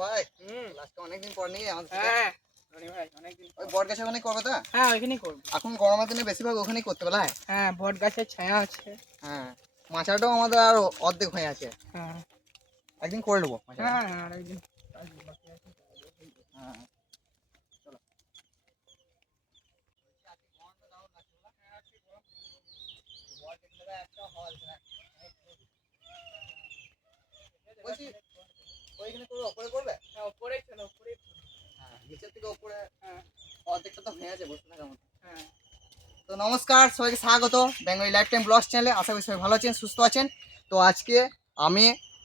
ভাই লাস্টে অনেকদিন পর নিয়ে আমাদের হ্যাঁ রনি ভাই অনেকদিন ওই বট গাছে ওখানে করবে তো? হ্যাঁ ওইখানেই করবো। এখন গরমের দিনে বেশিরভাগ ওখানেই করতে বলা হয়। হ্যাঁ বট গাছের ছায়া আছে। হ্যাঁ মাচাটাও আমাদের আর অর্ধেক হয়ে আছে, হ্যাঁ একদিন করে নেবো মাচাটা। হ্যাঁ আর একদিন হ্যাঁ চলো। বলছি ওইখানে করবে, ওপরে করবে? হ্যাঁ ওপরেই চলো ওপরেই। হ্যাঁ নিচের থেকে ওপরে হ্যাঁ অর্ধেকটা তো হয়ে আছে, বসে থাকার মতো। হ্যাঁ তো নমস্কার সবাইকে, স্বাগত বেঙ্গলি লাইফ টাইম ব্লগস চ্যানেলে। আশা করি সবাই ভালো আছেন, সুস্থ আছেন। তো আজকে আমি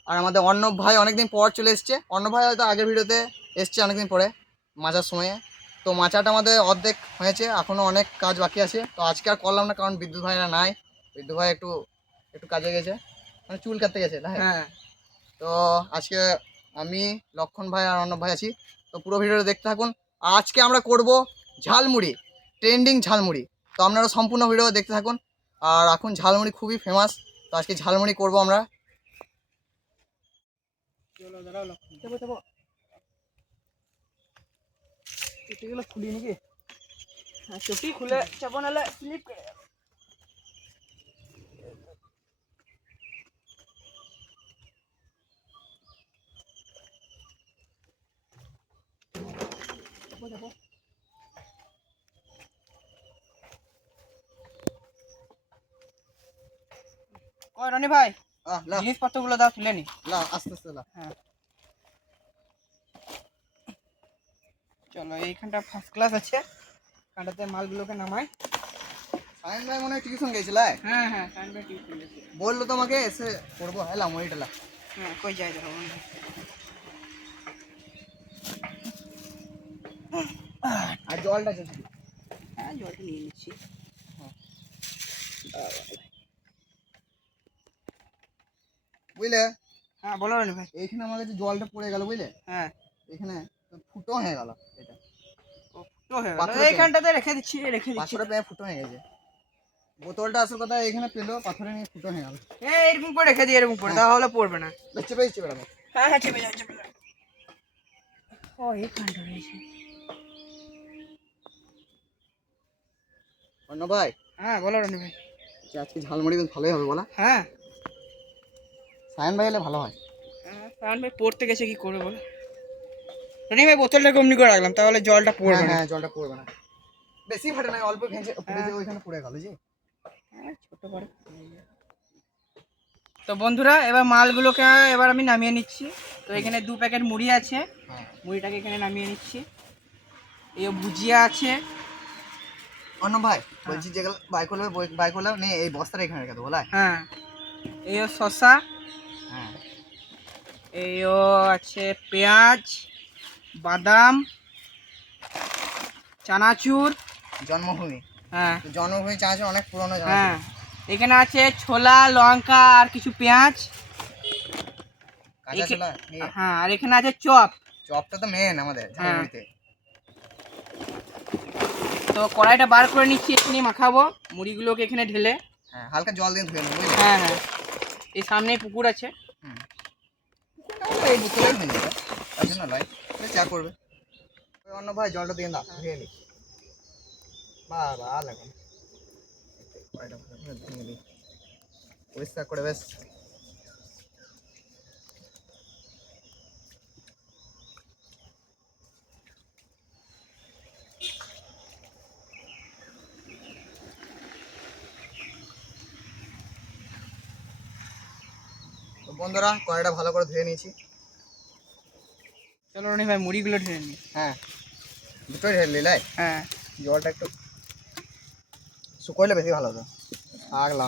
আর আমাদের অর্ণব ভাই অনেকদিন পর চলে এসছে। অর্ণব ভাই হয়তো আগের ভিডিওতে এসছে অনেকদিন পরে মাচার সময়ে। তো মাচাটা আমাদের অর্ধেক হয়েছে, এখনও অনেক কাজ বাকি আছে। তো আজকে আর করলাম না, কারণ বিদ্যুৎ ভাইরা নাই। বিদ্যুৎ ভাই একটু কাজে গেছে, মানে চুল কাটতে গেছে না। হ্যাঁ তো আজকে আমি, লক্ষণ ভাই আর অর্ণব ভাই আছি। তো পুরো ভিডিওটা দেখতে থাকুন। আজকে আমরা করব ঝালমুড়ি, ট্রেন্ডিং ঝালমুড়ি। তো আপনারা সম্পূর্ণ ভিডিও দেখতে থাকুন। আর এখন ঝালমুড়ি খুবই ফেমাস, তো আজকে ঝালমুড়ি করব আমরা। চলো দাঁড়াও যাবো যাবো চটিগুলো খুলি নাকি? হ্যাঁ চটি খুলে চাপো, নাহলে স্লিপ করে যাবে। যাবো যাবো। ও রনি ভাই জিনিসপত্রগুলো দাও, তুলে নি। আস্তে আস্তে হ্যাঁ চলো, এইখানটা ফার্স্ট ক্লাস আছে, এখানটাতে মালগুলোকে নামাই। সায়ন ভাই মনে হয় টিউশন গেছিল। হ্যাঁ হ্যাঁ সাইন ভাই টিউশন গেছে। বললো তোমাকে এসে করবো, হ্যাঁ মুড়িটা। হ্যাঁ কই যাই দেখো। আর জলটা যদি হ্যাঁ জলটা নিয়ে নিচ্ছি। বুঝলে। হ্যাঁ বলো রনি ভাই। এইখানে আমার কাছে জলটা পড়ে গেল বুঝলে, হ্যাঁ এখানে ফুটো হয়ে গেল। এটা ও ফুটো হয়ে গেল, পাথরে এইখানটাতে রেখে দিচ্ছি রেখে দিচ্ছি। পাথরে পেয়ে ফুটো হয়ে গেছে। বোতলটা আসল কথা এখানে পেলো, পাথরে নিয়ে ফুটো হয়ে গেল। হ্যাঁ এরকম করে রেখে দিই, এরকম করে তাহলে পড়বে না। চেপে দিচ্ছি বেড়াবো। হ্যাঁ হ্যাঁ চেপে যাও চেপে যাও। ও এইখানটা রয়েছে। অন্য ভাই, হ্যাঁ বলো রনি ভাই। আজকে ঝালমুড়ি বেশ ভালোই হবে বলা। হ্যাঁ সায়ন ভাই এলে ভালো হয়। হ্যাঁ সায়ন ভাই পড়তে গেছে, কি করবে বলো। রনি ভাই বোতলটা কমনি করে রাখলাম, তাহলে জলটা পড়বে না। হ্যাঁ জলটা পড়বে না, বেশি ফাটে না, অল্প ভেঙে ফুটেছে, ওইখানে পড়ে গেল জি। হ্যাঁ ছোট করে। তো বন্ধুরা এবার মালগুলোকে এবার আমি নামিয়ে নিচ্ছি। তো এখানে 2 প্যাকেট মুড়ি আছে, মুড়িটাকে এখানে নামিয়ে নিচ্ছি। এই ভুজিয়া আছে। অন্য ভাই বলছি যেগুলো বাইক হলে নেই, এই বস্তাটা এখানে রেখে দেবো বলা। হ্যাঁ এই শসা, হ্যাঁ এইও আছে পেঁয়াজ, বাদাম, চানাচুর। জন্মভূমি, হ্যাঁ জন্মভূমি চানাচুর অনেক পুরনো। হ্যাঁ এখানে আছে ছোলা, লঙ্কা আর কিছু পেঁয়াজ। কাঁচা ছোলা। হ্যাঁ আর এখানে আছে চপ। চপটা তো মেন আমাদের ঝালমুড়িতে। তো কড়াইটা বার করে নিচ্ছি, এখানে মাখাবো মুড়িগুলোকে এখানে ঢেলে। হ্যাঁ হালকা জল দিয়ে ধুয়ে নেবো। হ্যাঁ হ্যাঁ এই সামনেই পুকুর আছে। এই বোতলেই হয়ে যাবে, তার জন্য লাই চা করবে। অন্য ভাই জলটা দিয়ে দাও, ধুয়ে নি। বাবা লাগুন পরিষ্কার করে বেশ। তো বন্ধুরা কড়াইটা ভালো করে ধুয়ে নিয়েছি। চলো রনি ভাই মুড়িগুলো ঢেলে নিই। হ্যাঁ দুটোই ঢেলে নিলাই। হ্যাঁ জলটা একটু শুকোইলে বেশি ভালো হতো। আগলা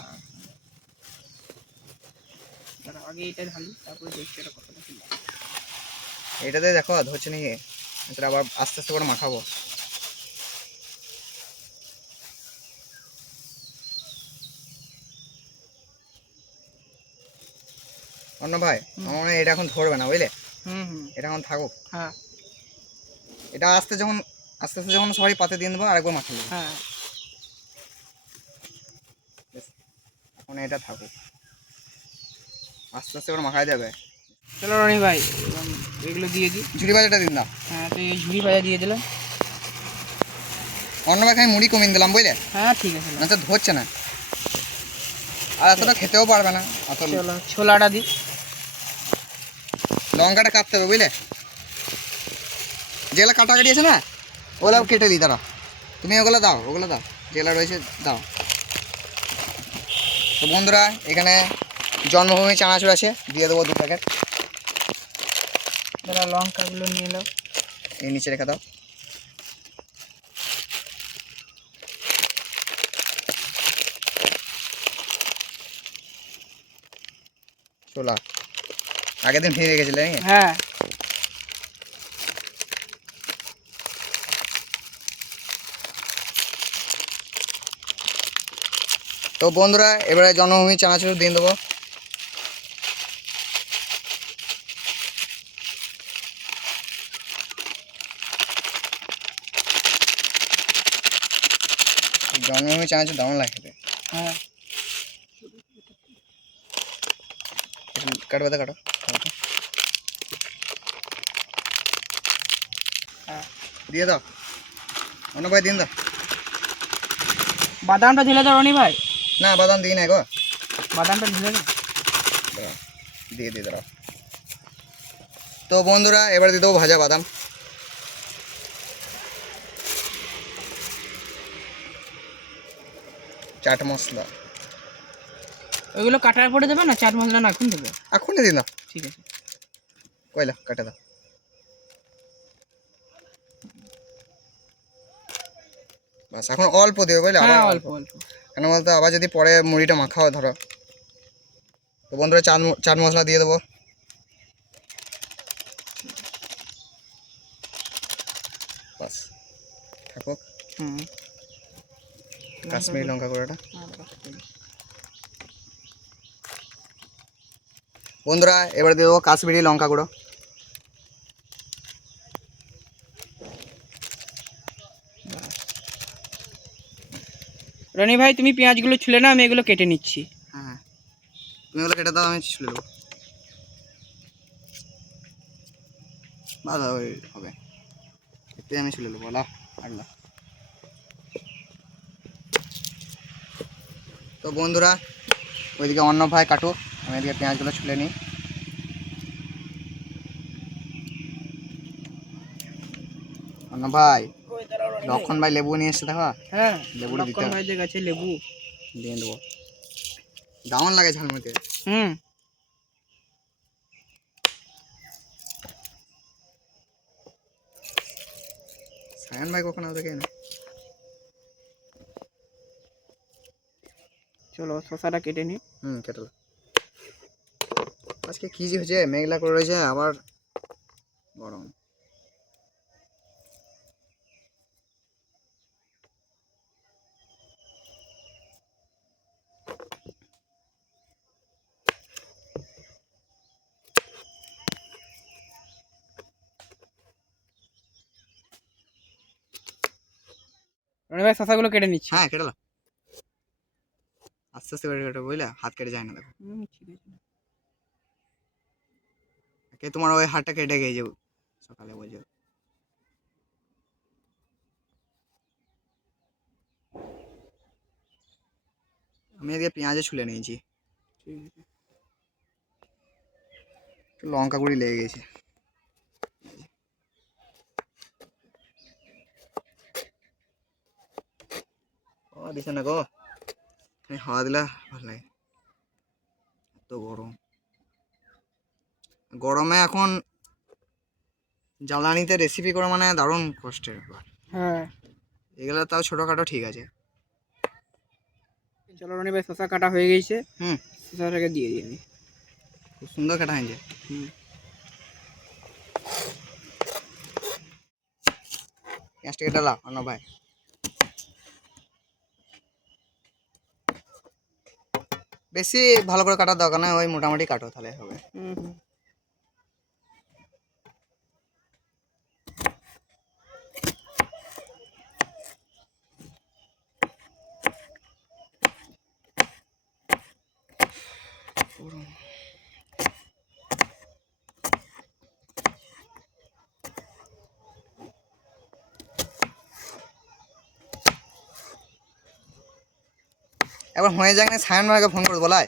আগে এটা ঢালি, তারপরে দেখছি এটা কতটা কি লাগে। এটাতে দেখো ধরছে নাকি, এটা আবার আস্তে আস্তে করে মাখাবো। অন্য ভাই আমার মনে হয় এটা এখন ধরবে না বুঝলে। এটা এখন থাকুক। হ্যাঁ এটা আস্তে আস্তে যখন সবাই পাতে দিয়ে দেবো, আরেকবার মাখিয়ে দেবো। হ্যাঁ এখন এটা থাকুক, আস্তে আস্তে করে মাখাই যাবে। চলো রনি ভাই এগুলো দিয়ে দিই। ঝুড়ি ভাজাটা দিন দাও। হ্যাঁ, তো এই ঝুড়ি ভাজা দিয়ে দিলাম। অন্য ভাগে আমি মুড়ি কমিয়ে দিলাম বুঝলে, হ্যাঁ ঠিক আছে, না তো ধরছে না, আর এতটা খেতেও পারবে না অত। চলো ছোলাটা দিই। লঙ্কাটা কাটতে হবে বুঝলে, যেগুলো কাটাকাটি আছে না ওগুলো কেটে দিই। দাঁড়া, তুমি ওগুলো দাও, ওগুলো দাও, যেগুলো রয়েছে দাও। তো বন্ধুরা এখানে জন্মভূমি চানাচুর আছে, দিয়ে দেবো 2 প্যাকেট। দাঁড়া, লঙ্কাগুলো নিয়ে এলো। এই নিচে রেখে দাও। ছোলা আগের দিন ভেঙে গেছিলে নাকি? হ্যাঁ, তো বন্ধুরা এবারে জন্মভূমি চানাচুর দিয়ে দেবো। জন্মভূমি চানাচুর দারুণ লাগে খেতে। হ্যাঁ, কাটো, কাটো হ্যাঁ। দিয়ে দাও, অন্য ভাই দিন দাও। বাদামটা ঢেলে দাও রনি ভাই, না বাদাম দিই না গো, বাদামটা ঢেলে দাও। দিয়ে দিয়ে দাও। তো বন্ধুরা এবার দিয়ে দেবো ভাজা বাদাম। চাট মশলা ওইগুলো কাটার পরে দেবে না, চাট মশলা না এখন দেবে? এখনই দিন দাও, ঠিক আছে। কয়লা কাটে দাও। বাস এখন অল্প দেবে বুঝলে, আবার হ্যাঁ, অল্প, অল্প অল্প। কেন বলতো আবার যদি পরে মুড়িটা মাখাও ধরো। তো বন্ধুরা চাট মশলা দিয়ে দেবো। বাস থাকুক। হুম, কাশ্মীরি লঙ্কা গুঁড়োটা। বন্ধুরা এবার দিয়ে দেবো কাশ্মীরি লঙ্কা গুঁড়ো। রনি ভাই তুমি পেঁয়াজগুলো ছুলে না, আমি এগুলো কেটে নিচ্ছি। হ্যাঁ তুমি ওগুলো কেটে দাও, আমি ছুলে দেবো। ভালো হবে, একটু আমি ছুলে দেবো। লাও আটলা। তো বন্ধুরা ওইদিকে অন্য ভাই কাটুক, আমি এদিকে পেঁয়াজগুলো ছুলে নিই। অন্য ভাই, লক্ষণ ভাই লেবু নিয়ে এসছে দেখো। হ্যাঁ, লেবুটা দিতে লক্ষণ হবে। ভাইদের কাছে লেবু দিয়ে দেবো, দারুণ লাগে ঝালমুড়িতে। হুম। সায়ন ভাই কখন আসবে কে না। চলো শসাটা কেটে নি। কেটে দাও। আজকে কি যে হয়েছে, মেঘলা করে রয়েছে, আবার গরম। রনি ভাই শসাগুলো কেটে নিচ্ছি। হ্যাঁ কেটে দাও, আস্তে আস্তে কেটে কেটে বুঝলে, হাত কেটে যায় না দেখো। ঠিক আছে। কে তোমার ওই হাতটা কেটে গিয়ে সকালে বলছো। আমি এদিকে পেঁয়াজে ছুলে নিয়েছি, ঠিক আছে। একটু লঙ্কা গুঁড়ি লেগে গেছে। ও দিছে না গো, হাওয়া দিলে ভালো লাগে। এত গরম, গরমে এখন জ্বালানিতে রেসিপি করা মানে দারুণ কষ্টের ব্যাপার। হ্যাঁ, এগুলো তাও ছোটোখাটো ঠিক আছে। চলো রনি ভাই শসা কাটা হয়ে গেছে। হুম, শসাটাকে দিয়ে দিই আমি। খুব সুন্দর কাটা হয়েছে। হুম। পেঁয়াজটা কেটে দাও অন্য ভাই। বেশি ভালো করে কাটার দরকার নয়, ওই মোটামুটি কাটো তাহলে হবে। হুম হুম। একবার হয়ে যাক না, সায়ন ভাইকে ফোন করে বলাই।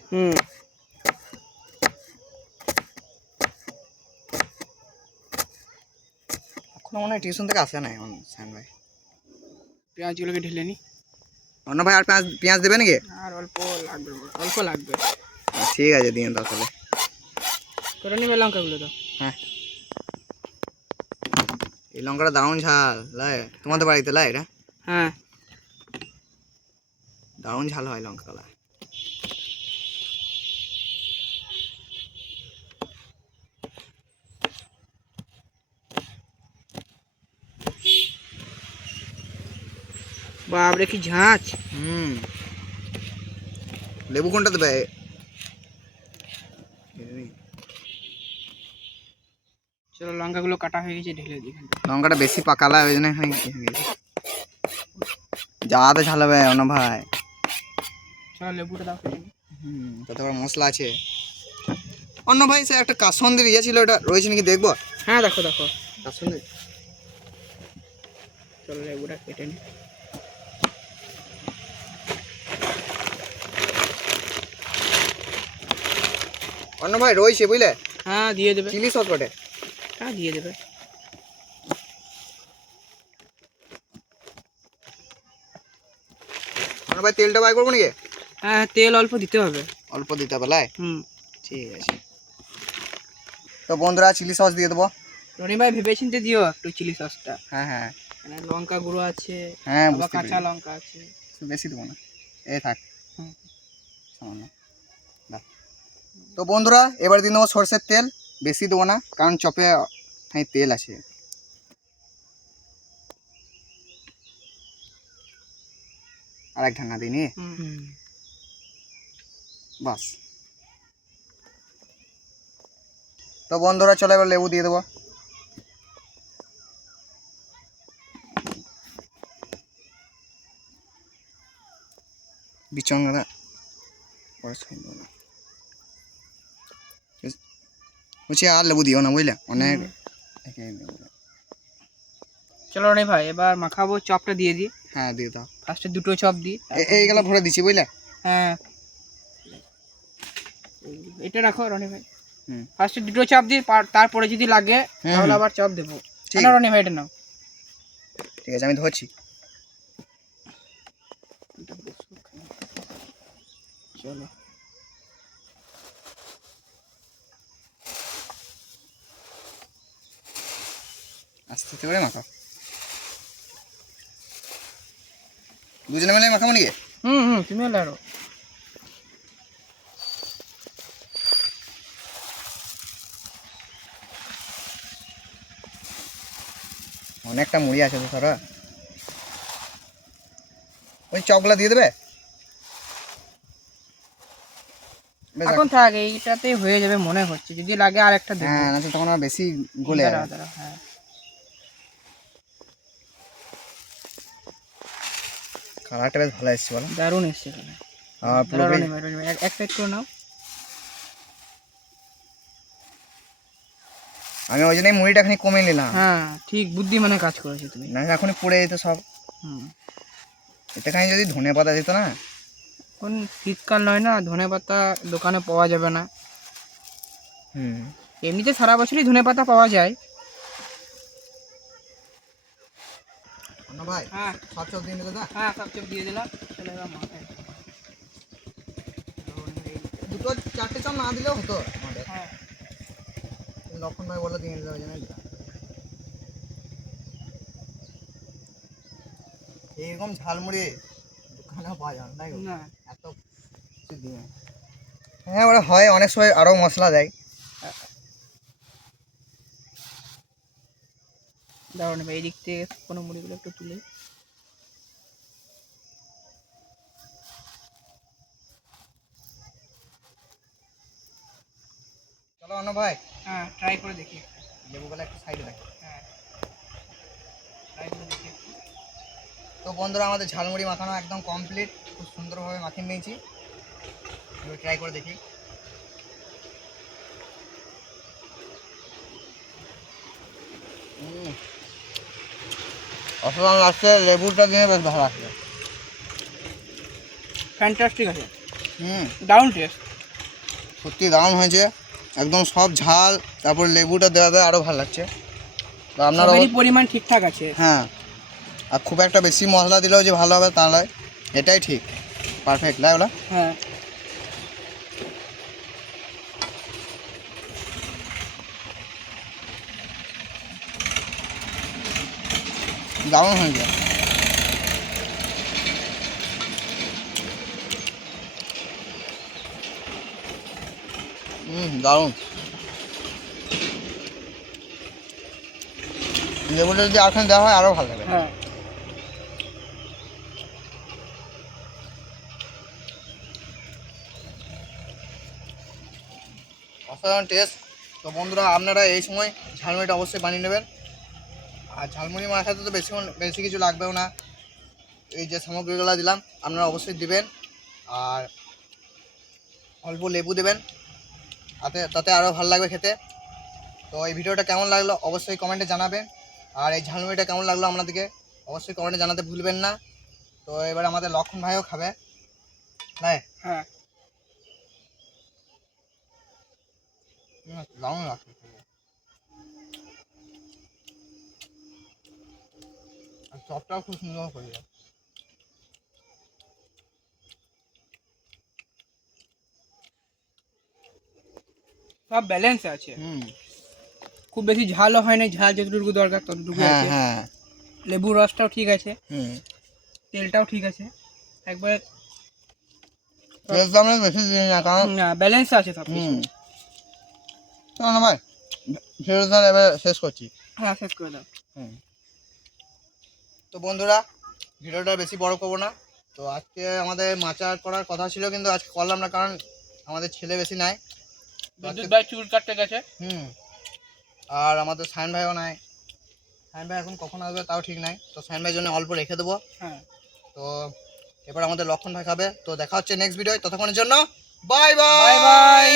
এখন মনে হয় টিউশন থেকে আসে না এখন সায়ন ভাই। পেঁয়াজগুলোকে ঢেলে নি। অন্য ভাই আর পেঁয়াজ দেবে নাকি? আর অল্প লাগবে, অল্প লাগবে। ঠিক আছে, দিয়ে দাও তাহলে। করে নিবে লঙ্কাগুলো তো। হ্যাঁ, এই লঙ্কাটা দারুণ ঝাল লাই, তোমাদের বাড়িতে লাই এটা? হ্যাঁ, দারুণ ঝাল হয় লঙ্কাটা। বাপরে কি ঝাঁচ। লেবু কোনটা দেবে? চলো লঙ্কাগুলো কাটা হয়ে গেছে, ঢেলে দিই। লঙ্কাটা বেশি পাকালা ওই জন্য যাতে ঝাল হবে অন্য ভাই। চলো লেবুটা দাও কেটে। তাতে আবার মশলা আছে। অন্য ভাই সে একটা কাসন্দির ইয়ে ছিল, ওটা রয়েছে নাকি দেখবো? হ্যাঁ দেখো দেখো, কাসন্দি। চলো লেবুটা কেটে নি। অন্য ভাই রয়েছে বুঝলে? হ্যাঁ দিয়ে দেবে। চিলি সস বটে। হ্যাঁ দিয়ে দেবে। অন্য ভাই তেলটা বাই করবো নাকি? হ্যাঁ তেল অল্প দিতে হবে। অল্প দিতে হবে লাই? হুম, ঠিক আছে। তো বন্ধুরা চিলি সস দিয়ে দেবো। রনি ভাই ভেবে চিন্তে দিও একটু চিলি সসটা। হ্যাঁ হ্যাঁ মানে লঙ্কা গুঁড়ো আছে, হ্যাঁ, আবার বুঝতে কাঁচা পেরেছি। লঙ্কা আছে। বেশি দেবো না, এই থাক হুম। সামান্য। তো বন্ধুরা এবার দিয়ে দেবো সরষের তেল। বেশি দেবো না, কারণ চপে হ্যাঁ তেল আছে। আর এক ঢাকনা দিই নি, বাস। তো বন্ধুরা চলো এবার লেবু দিয়ে দেবো। বিচঙ্গাটা বলছি আর লেবু দিও না বুঝলে, অনেক। চলো রনি ভাই এবার মাখাবো, চপটা দিয়ে দিই। হ্যাঁ দিয়ে দাও। ফার্স্টে দুটো চপ দিই। এইগুলো ভরে দিচ্ছি বুঝলে। হ্যাঁ এটা রাখো রনি ভাই। হুম। ফার্স্টে দুটো চপ দিই, তারপরে যদি লাগে তাহলে আবার চপ দেবো। না রনি ভাই এটা নাও। ঠিক আছে আমি ধরছি। চলো আস্তে আস্তে করে মাখাও, দুজনে মিলে মাখাবো নাকি? তুমি হলে আরো। অনেকটা মুড়ি আছে তো সারা। ওই চপগুলা দিয়ে দেবে? এখন থাক, এইটাতেই হয়ে যাবে মনে হচ্ছে, যদি লাগে আর একটা দেবো। হ্যাঁ না তো তখন আর বেশি গলে যাবে। হ্যাঁ কালারটা বেশ ভালো এসছে বলো। দারুণ এসছে এখানে। আর রনি ভাই এক সাইড করে নাও। আমি ওই জন্যই মুড়িটা খানি কমিয়ে নিলাম। হ্যাঁ ঠিক বুদ্ধি মানে কাজ করেছো তুমি। না এখনই পড়ে যেত সব। এতে খানি যদি ধনে পাতা দিত না। এখন শীতকাল নয় না, ধনে পাতা দোকানে পাওয়া যাবে না। এমনিতে সারা বছরই ধনে পাতা পাওয়া যায়। ভাই হ্যাঁ সব চপ দিয়ে দিলে দা। হ্যাঁ সব চপ দিয়ে দিলাম। চলে এবার মাথায় দুটো চারটে চপ না দিলেও হতো আমাদের। হ্যাঁ লক্ষণ ভাই বলে দিয়ে দিতে জানেন। এরকম ঝালমুড়ি দোকানেও পাওয়া যায় না, না এত কিছু দিয়ে। হ্যাঁ ওরা হয় অনেক সময় আরও মশলা দেয়। দারুণ ভাই, এই দিক থেকে কোনো মুড়িগুলো একটু তুলে। চলো অন্য ভাই। হ্যাঁ ট্রাই করে দেখি। লেবুগুলো একটু সাইডে রাখি। হ্যাঁ ট্রাই করে দেখি। তো বন্ধুরা আমাদের ঝালমুড়ি মাখানো একদম কমপ্লিট, খুব সুন্দরভাবে মাখিয়ে নিয়েছি। এবার ট্রাই করে দেখি। অসাধারণ লাগছে, লেবুটা দিয়ে বেশ ভালো লাগছে। ফ্যান্টাস্টিক আছে, হুম, দারুণ টেস্ট। সত্যি দারুণ হয়েছে, একদম সব ঝাল, তারপর লেবুটা দেওয়াতে আরও ভালো লাগছে। তো আপনারা সবেরই পরিমাণ ঠিকঠাক আছে। হ্যাঁ, আর খুব একটা বেশি মশলা দিলেও যে ভালো হবে তা নয়, এটাই ঠিক, পারফেক্ট লাগে ওটা। হ্যাঁ, দারুণ হয়েছে। দারুণ, লেবুটা যদি আরখানে দেওয়া হয় আরও ভালো লাগে। হ্যাঁ, অসাধারণ টেস্ট। তো বন্ধুরা আপনারা এই সময় ঝালমুড়িটা অবশ্যই বানিয়ে নেবেন। আর ঝালমুড়ি মাখাতে তো বেশি কিছু লাগবেও না, এই যে সামগ্রীগুলো দিলাম আপনারা অবশ্যই দিবেন। আর অল্প লেবু দেবেন, তাতে আরও ভালো লাগবে খেতে। তো এই ভিডিওটা কেমন লাগলো অবশ্যই কমেন্টে জানাবেন। আর এই ঝালমুড়িটা কেমন লাগলো আপনাদেরকে অবশ্যই কমেন্টে জানাতে ভুলবেন না। তো এবার আমাদের লক্ষণ ভাইও খাবে, তাই হ্যাঁ, দারুণ লাগছে। আর চপটাও খুব সুন্দর করেছে। সব ব্যালেন্স আছে, হুম, খুব বেশি ঝালও হয় না, ঝাল যতটুকু দরকার ততটুকু হ্যাঁ আছে। হ্যাঁ, লেবুর রসটাও ঠিক আছে, হুম, তেলটাও ঠিক আছে, একবারে তেলটা আমরা বেশি দিই না কারণ ব্যালেন্স আছে সব কিছু। না ভাই, ভিডিওটা এবার শেষ করছি। হ্যাঁ, শেষ করে দাও। হুম, তো বন্ধুরা ভিডিওটা বেশি বড় করবো না। তো আজকে আমাদের মাচা করার কথা ছিল কিন্তু আজকে করলাম না, কারণ আমাদের ছেলে বেশি নাই। বিদ্যুৎ ভাই চুল কাটতে গেছে। হুম, আর আমাদের সায়ন ভাইও নাই। সায়ন ভাই এখন কখন আসবে তাও ঠিক নাই, তো সায়ন ভাইয়ের জন্য অল্প রেখে দেবো। হ্যাঁ, তো এবার আমাদের লক্ষণ ভাই খাবে। তো দেখা হচ্ছে নেক্সট ভিডিও, ততক্ষণের জন্য বাই বাই বাই বাই।